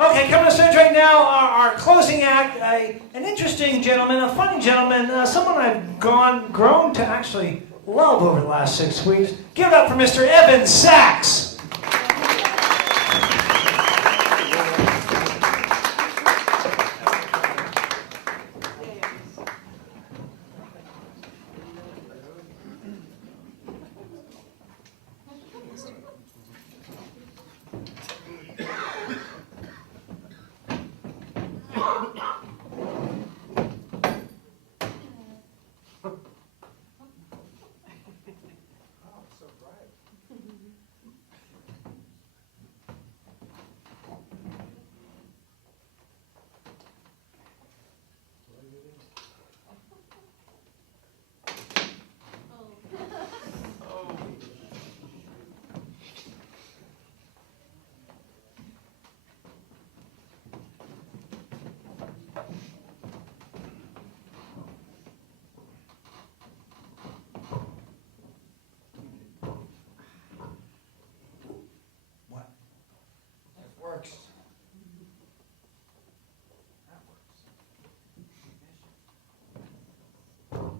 Okay, coming to stage right now, our closing act, an interesting gentleman, a funny gentleman, someone I've grown to actually love over the last 6 weeks. Give it up for Mr. Evan Sachs.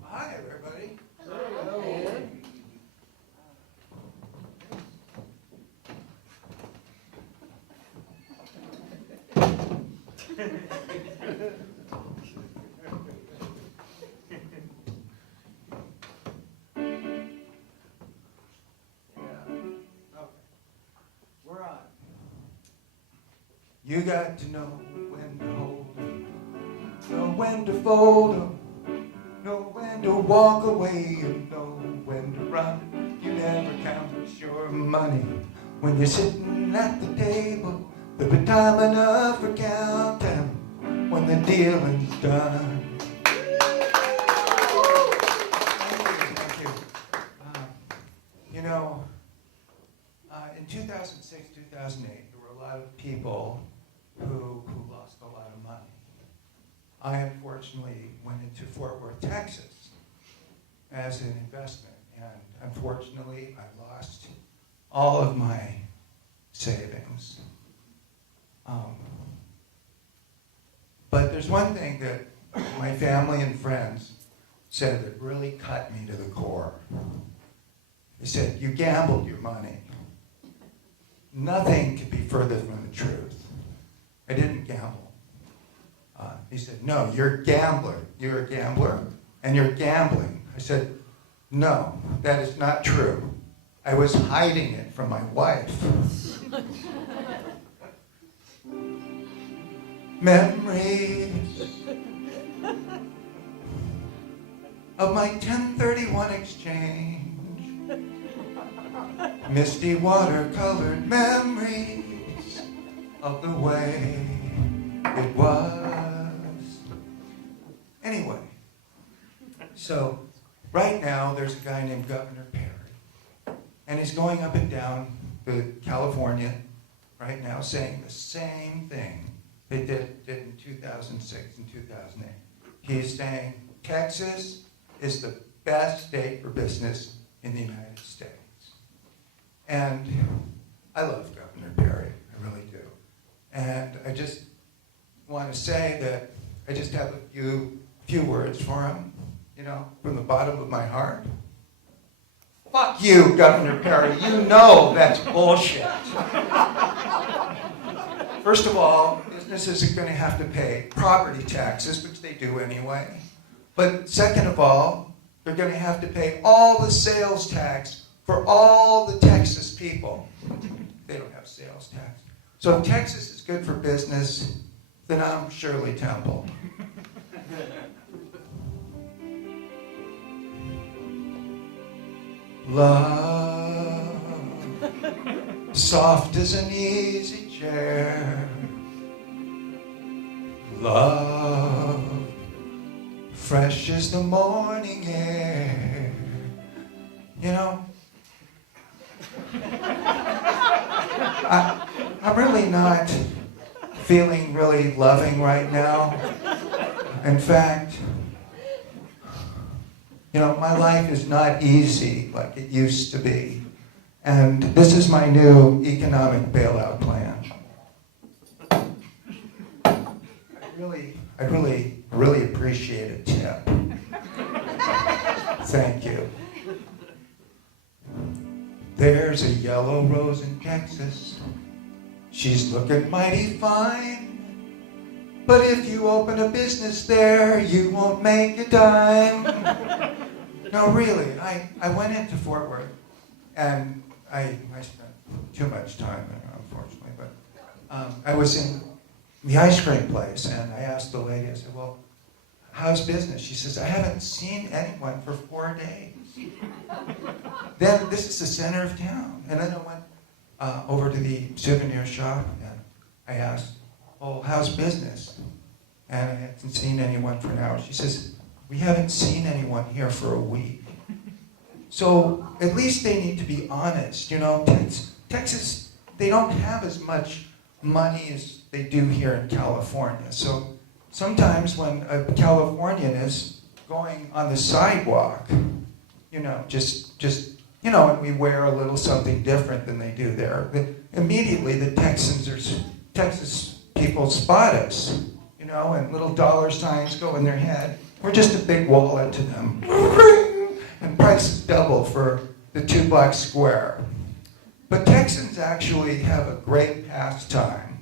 Hi, everybody. We're on. You got to know when to hold 'em, know when to fold 'em, know when to walk away, and know when to run. You never count your money when you're sitting at the table. There'll be time enough for counting when the dealing's done. Thank you. You know, in 2006, 2008, there were a lot of people who lost a lot of money. I unfortunately went into Fort Worth, Texas as an investment, and unfortunately I lost all of my savings. But there's one thing that my family and friends said that really cut me to the core. They said, "You gambled your money." Nothing could be further from the truth. I didn't gamble. He said, "No, you're a gambler. You're a gambler, and you're gambling." I said, "No, that is not true. I was hiding it from my wife." Memories of my 1031 exchange, misty watercolored memories of the way it was. Anyway, so right now there's a guy named Governor Perry, and he's going up and down to California right now saying the same thing they did in 2006 and 2008. He's saying Texas is the best state for business in the United States. And I love Governor Perry, I really do. And I just want to say that I just have a few words for him, you know, from the bottom of my heart. Fuck you, Governor Perry. You know that's bullshit. First of all, businesses are going to have to pay property taxes, which they do anyway. But second of all, they're going to have to pay all the sales tax for all the Texas people. They don't have sales tax. So if Texas is good for business, then I'm Shirley Temple. Love, soft as an easy chair. Love, fresh as the morning air. You know, I'm really not feeling really loving right now. In fact, you know, my life is not easy like it used to be. And this is my new economic bailout plan. I'd really appreciate a tip. Thank you. There's a yellow rose in Texas. She's looking mighty fine. But if you open a business there, you won't make a dime. No, really, I went into Fort Worth, and I spent too much time there, unfortunately, but I was in the ice cream place, and I asked the lady, I said, well, how's business? She says, I haven't seen anyone for 4 days. Then, this is the center of town. And then I went over to the souvenir shop, and I asked, oh, how's business? And I hadn't seen anyone for an hour. She says, we haven't seen anyone here for a week. So at least they need to be honest. You know, Texas, they don't have as much money as they do here in California. So sometimes when a Californian is going on the sidewalk, you know, you know, and we wear a little something different than they do there, immediately the Texas people spot us, you know, and little dollar signs go in their head. We're just a big wallet to them. And prices double for the 2-block square. But Texans actually have a great pastime.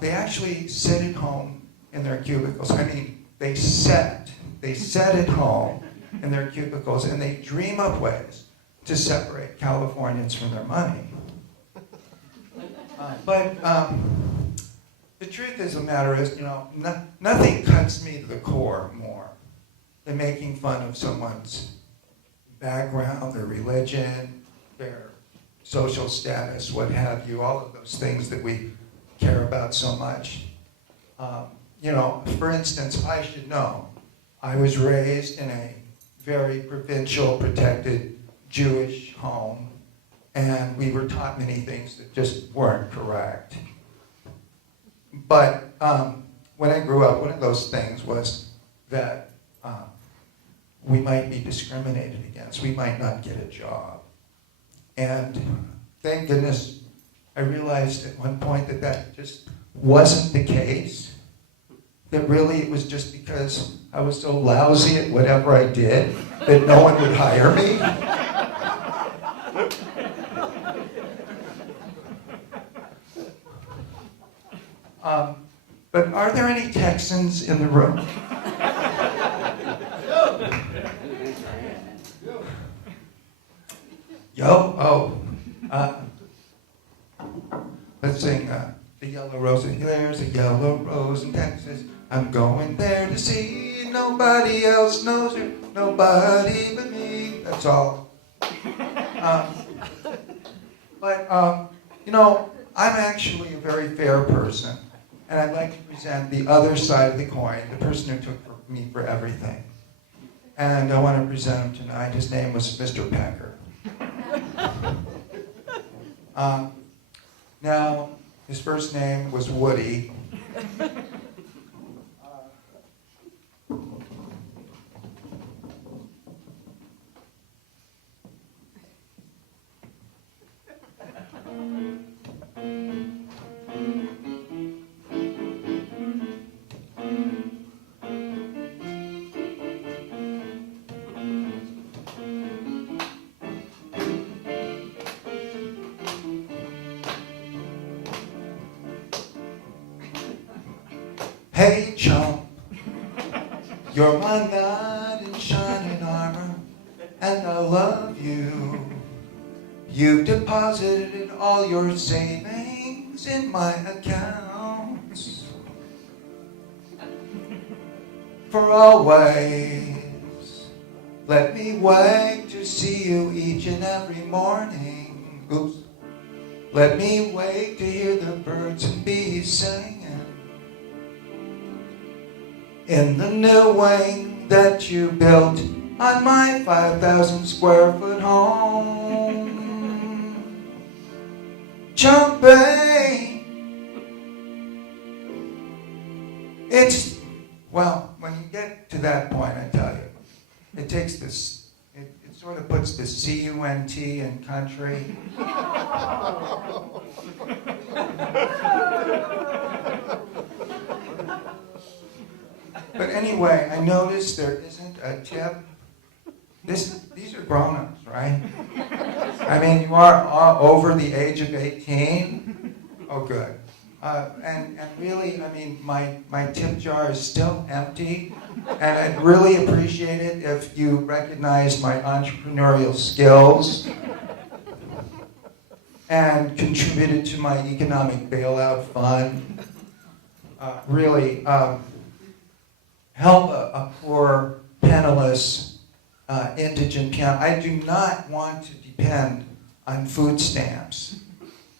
They actually sit at home in their cubicles. I mean, they sit at home in their cubicles, and they dream up ways to separate Californians from their money. But the truth of the matter is, you know, nothing cuts me to the core more than making fun of someone's background, their religion, their social status, what have you, all of those things that we care about so much. You know, for instance, I should know, I was raised in a very provincial, protected Jewish home, and we were taught many things that just weren't correct. But when I grew up, one of those things was that we might be discriminated against. We might not get a job. And thank goodness I realized at one point that that just wasn't the case. That really it was just because I was so lousy at whatever I did that no one would hire me. But are there any Texans in the room? Let's sing The Yellow Rose. There's a yellow rose in Texas. I'm going there to see. Nobody else knows her. Nobody but me. That's all. You know, I'm actually a very fair person. And I'd like to present the other side of the coin, the person who took me for everything. And I want to present him tonight. His name was Mr. Pecker. Now, his first name was Woody. Hey chump, you're my knight in shining armor, and I love you. You've deposited all your savings in my accounts for always. Let me wait to see you each and every morning. Oops. Let me wait to hear the birds and bees singing in the new wing that you built on my 5,000 square foot home. Jumping. It's, well, when you get to that point, I tell you, it takes this, it sort of puts the C-U-N-T in country. But anyway, I noticed there isn't a tip. These are grown-ups, right? I mean, you are over the age of 18. Oh, good. And really, I mean, my tip jar is still empty, and I'd really appreciate it if you recognized my entrepreneurial skills and contributed to my economic bailout fund. Really help a poor, penniless, indigent county. I do not want to depend on food stamps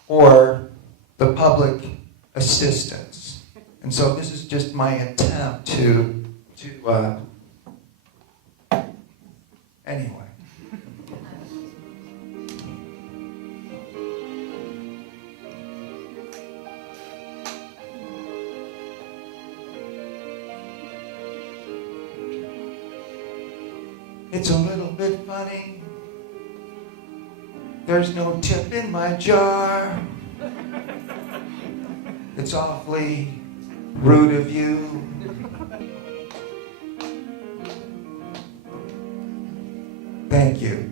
or the public assistance. And so this is just my attempt to anyway. It's a little bit funny. There's no tip in my jar. It's awfully rude of you. Thank you.